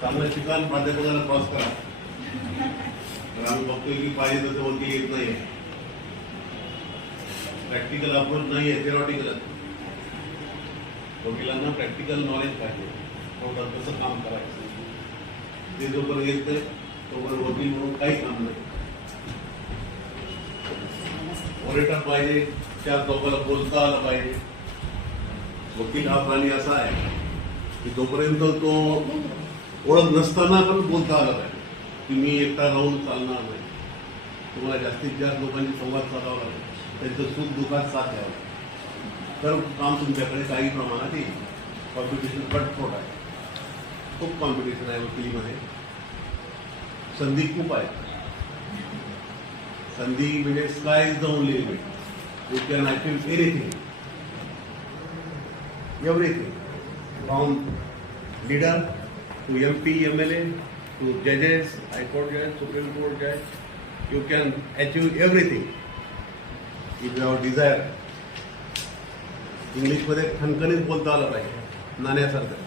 चांगलं ठिकाण प्राध्यापकाला क्रॉस करा. तर आम्ही बघतोय की पाहिजे तसं वकील येत नाही. प्रॅक्टिकल अप्रोच नाही आहे, थेरॉटिकल. वकिलांना प्रॅक्टिकल नॉलेज पाहिजे, कसं काम करायचं. ते जोपर्यंत येत नाही तोपर्यंत वकील म्हणून काही काम नाही. ऑडिटर पाहिजे, त्या लोकांना बोलता आलं पाहिजे. वकील हा प्राणी असा आहे की जोपर्यंत तो ओळख नसताना पण बोलता आलं पाहिजे की मी एकटा राहून चालणार नाही. तुम्हाला जास्तीत जास्त लोकांशी संवाद साधावा लागेल, त्यांचं सुख दुःखात साथ द्यावा लागेल, तर काम तुमच्याकडे काही प्रमाणात येईल. कॉम्पिटिशन कटथ्रोट आहे, खूप कॉम्पिटिशन आहे वकिलीमध्ये. संधी खूप आहे. संधी म्हणजे sky is the only limit. You can achieve anything, everything, from leader to MP, MLA, to judges, High Court judge, Supreme Court judge. You can achieve everything if you have desire. इंग्लिशमध्ये खणखणीत बोलता आलं पाहिजे, नाण्यासारखं.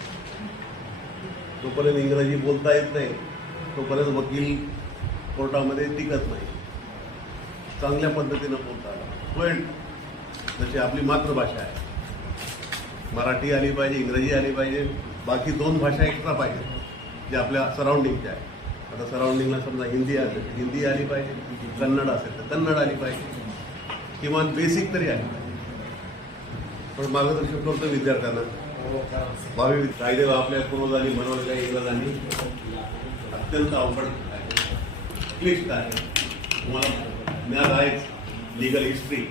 जोपर्यंत इंग्रजी बोलता येत नाही तोपर्यंत वकील कोर्टामध्ये टिकत नाही. चांगल्या पद्धतीनं बोलता आलं, फ्लुएंट, जशी आपली मातृभाषा आहे. मराठी आली पाहिजे, इंग्रजी आली पाहिजे, बाकी 2 भाषा एक्स्ट्रा पाहिजे जे आपल्या सराउंडिंगच्या आहे. आता सराउंडिंगला समजा हिंदी असेल तर हिंदी आली पाहिजे, कन्नड असेल तर कन्नड आली पाहिजे, किमान बेसिक तरी आली पाहिजे. पण मार्गदर्शन करतो विद्यार्थ्यांना. भावी कायदे आपल्या पूर्वजांनी बनवलेल्या इंग्रजांनी अत्यंत अवघड आहे, क्लिष्ट आहे. तुम्हाला ज्ञान आहेच. लिगल हिस्ट्री,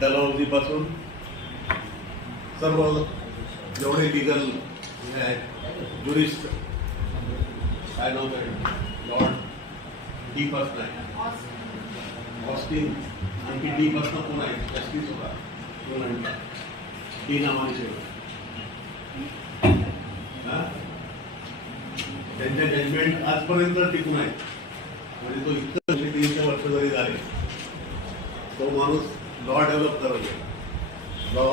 डलहौसीपासून सर्व जेवढे लिगल हे आहेत, ज्युरिस्ट, काय नाव आहे, लॉर्ड डी फर्स्ट आहे, ऑस्टिन, आणखी डी फर्स्ट कोण आहे, जस्टिस होता, डी नावाने त्यांच्या जजमेंट आजपर्यंत टिकून आहेत. म्हणजे तो इतकं 300 वर्ष जरी झाले, तो माणूस लॉ डेव्हलप करत. लॉ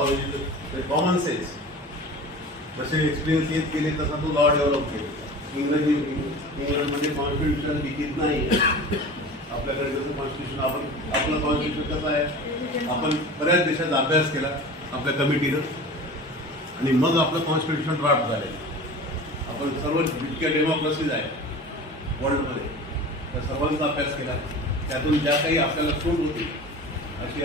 कॉमन सेन्स जसे एक्सपिरियन्स येत गेले तसा तो लॉ डेव्हलप केला. इंग्लंडमध्ये कॉन्स्टिट्यूशन लिखित नाही. आपल्याकडे जसं कॉन्स्टिट्यूशन, आपलं कॉन्स्टिट्यूशन कसं आहे, आपण बऱ्याच देशात अभ्यास केला आपल्या कमिटीनं आणि मग आपलं कॉन्स्टिट्यूशन ड्राफ्ट झाले. आपण सर्व जितक्या डेमोक्रेसीज आहे वर्ल्डमध्ये त्या सर्वांचा अभ्यास केला. त्यातून ज्या काही आपल्याला सूट होती अशी